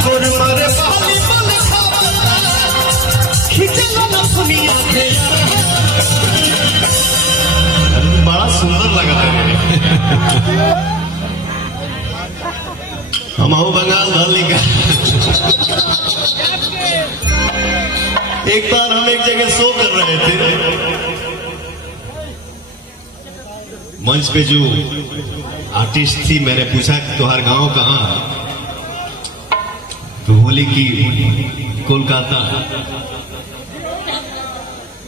झकोर मारे बाली बल खावता खिचला न दुनिया के बड़ा सुंदर लगा है। हम आओ बंगाल वाली का। एक बार हम एक जगह शो कर रहे थे, मंच पे जो आर्टिस्ट थी, मैंने पूछा तुम्हारा गांव कहाँ, तो बोली कि कोलकाता।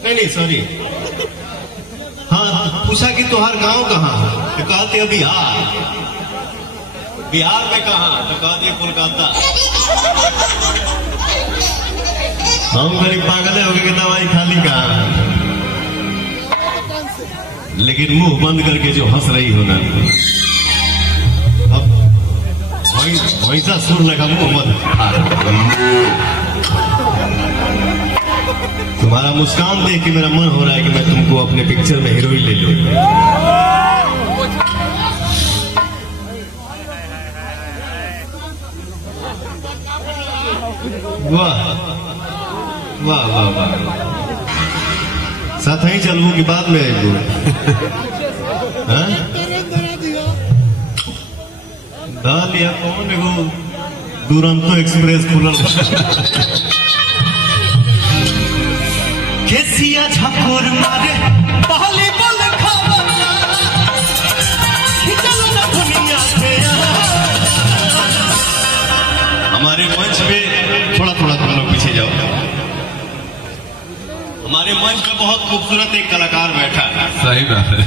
नहीं सॉरी, हाँ पूछा कि तुम्हारा गांव कहाँ, तो कहते बिहार। बिहार में कहाँ, तो कहते कोलकाता। हम गरीब पागल हो गए, दवाई खाली कहाँ, लेकिन मुंह बंद करके जो हंस रही हो ना, अब वैसा सुर लगा मुंह मत। तुम्हारा मुस्कान देख के मेरा मन हो रहा है कि मैं तुमको अपने पिक्चर में हीरोइन ले लूं। वाह वाह वाह वाह, साथ ही चलू की बात में लिया कौन एगो दुरंतो एक्सप्रेस खुलल केसिया झकोर मारे पहली बल खावता खिचला न दुनिया के। हमारे मंच पे थोड़ा थोड़ा तुम लोग पीछे जाओ। हमारे मंच पे बहुत खूबसूरत एक कलाकार बैठा है। सही बात है,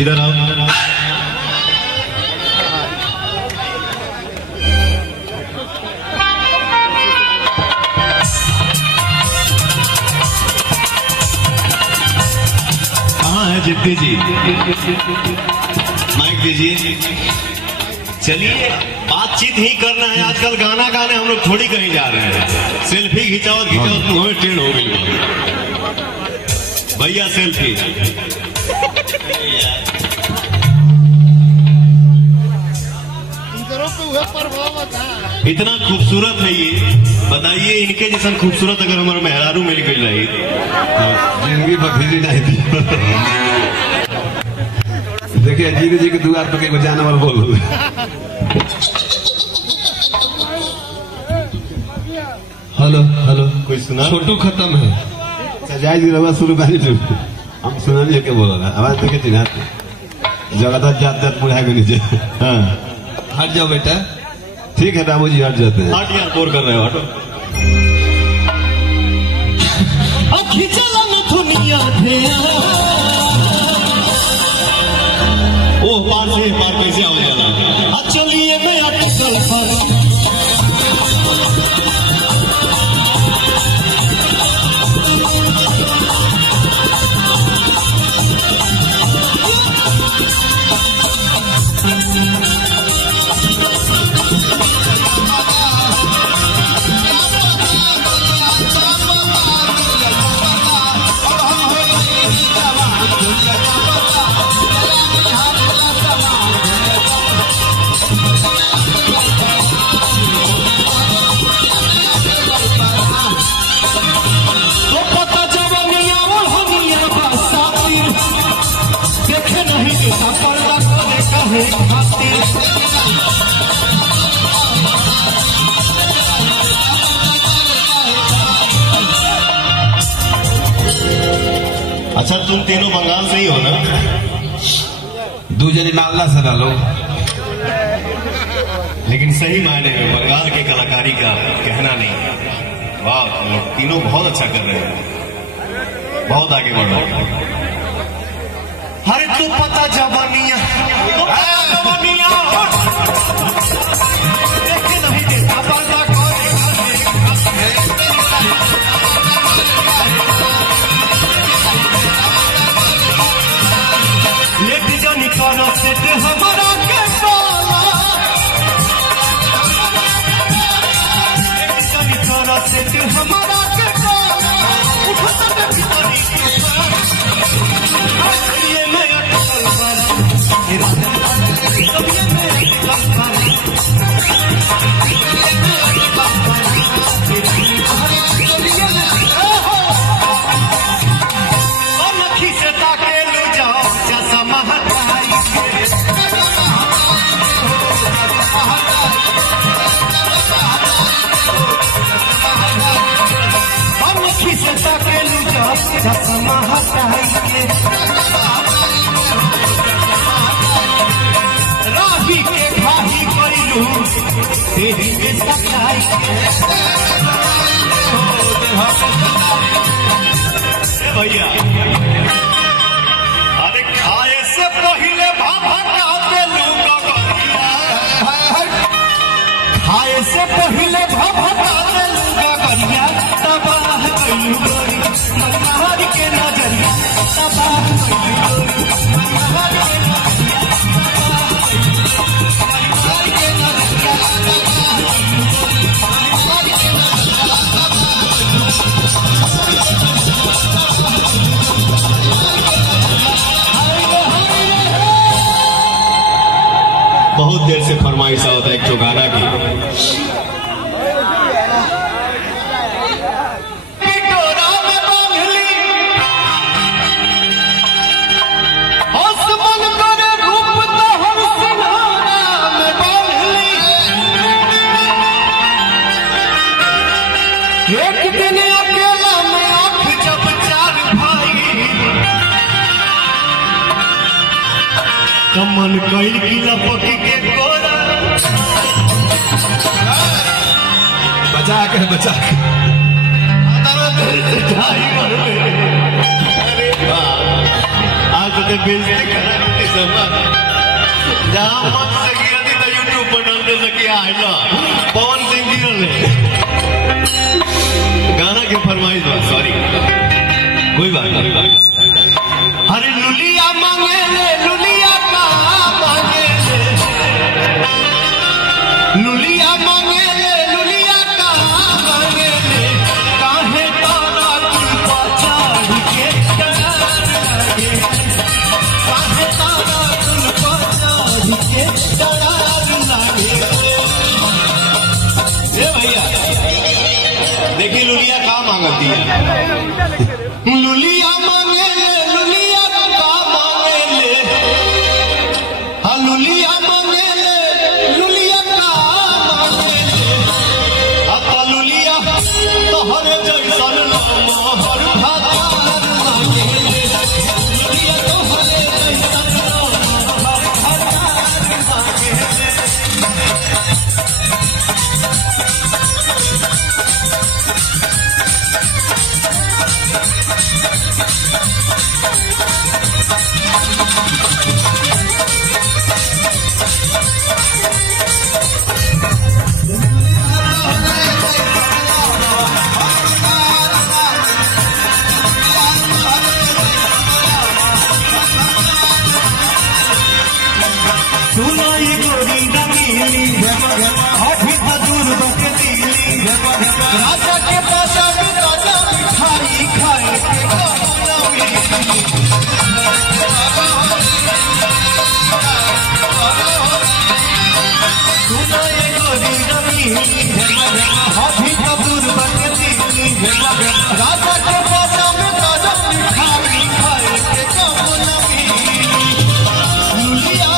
इधर आओ। कहाँ है जिद्दी जी, माइक दीजिए। चलिए बातचीत ही करना है, आजकल गाना गाने हम लोग थोड़ी कहीं जा रहे हैं। सेल्फी खिंचाओ खिंचाओ तो हमें ट्रेंड हो गई भैया, सेल्फी। इतना खूबसूरत है ये, बताइए इनके जैसा खूबसूरत अगर हमारा मेहरारू मिल गई रही जिंदगी बखेरी नहीं थी। देखिए जीरे जी के दुआर पर कोई जानवर बोल। हेलो हेलो, कोई सुना? छोटू खत्म है, सजाई दी रवा शुरू बानी जो हम सुना नहीं के बोला रहा, आवाज देखे चिन्हा जगह जात जात बुढ़ा के नीचे। हाँ हट जाओ बेटा। ठीक है बाबू जी, हट जाते हैं। हट यार, बोर कर रहे हो, हटो। खिचला न दुनिया थे ओ पार से पार कैसे आओ जाना। चलिए मैं अटकल पर अच्छा तुम तीनों बंगाल से ही हो ना? दूसरी नाला से डालो। लेकिन सही मायने में बंगाल के कलाकारी का कहना नहीं है। वाह, तुम लोग तीनों बहुत अच्छा कर रहे हैं, बहुत आगे बढ़ो। अरे तू पता जवानिया देखे नहीं देता पर्दा लेट जानी करो सेट हमारा के पाला, लेट जानी करो सेट हमारा के पाला, उठा के भितरी के ये मैं अटकल पर राही के भाही कैलू तेरी में सच्चाई भैया अरे खाए से पहले भभकाते लोग खाए से पहले भभकाते लोग गरिया तबाह कैलू गोरी मनहार के नजरिया तबाह कैलू गोरी मनहार के नजरिया मनहार के नजरिया बहुत देर से फरमाइश होता है एक तो गाना की एक दिन अकेला में आंख जब चार भाई कमन कैल की लपक के कोरा बचा के अरे आज तो बेइज्जती करा के समान जहाँ मत सकी रहती तो यूट्यूब पर डाल दे सकी आइला पवन सिंह गिरल गाना के फरमाइश बा सॉरी कोई बात नहीं अरे लुलिया मांगे ले लुलिया का मांगे ले लुलिया मांगे ले लुलिया का मांगे ले काहे तारा कुल पचाड़ के डर लगे काहे तारा कुल पचाड़ के डर लगे ये भैया देखिए लुलिया कहाँ मांगती है लुलिया मांगे ले लुलिया का मांगे ले हाँ लुलिया मांगे ले लुलिया का मांगे ले अब लुलिया तोहरे जैसन मोहर भातार मांगे ले लुलिया तोहरे जैसन मोहर भातार मांगे ले सुनाई गोरी रंगीली हाथी मधुर बकतीली राजा के पासा में राजा मिठाई खाए के सुनाई गोरी रंगीली हाथी मधुर बकतीली राजा के पासा में राजा मिठाई खाए के कमलमी लुलिया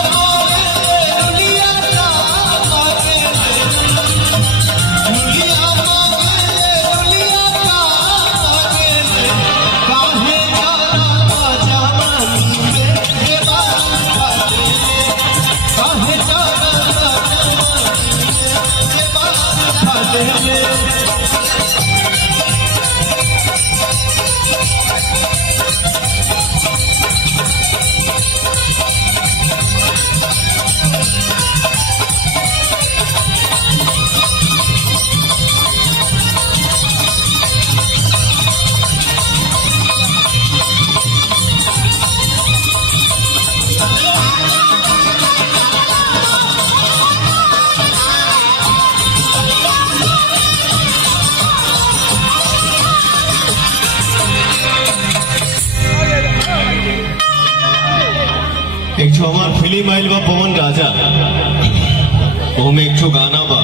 लुलिया का मांगे ले लुलिया मांगे लुलिया का मांगे ले काहे जाना जवानी में ये बात खाते काहे जाना जवानी में ये बात खाते एक हमार फिल्म आयल बा पवन राजा ओमे एक ठो गाना बा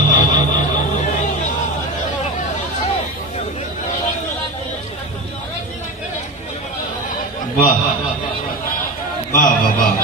वाह वाह वाह वाह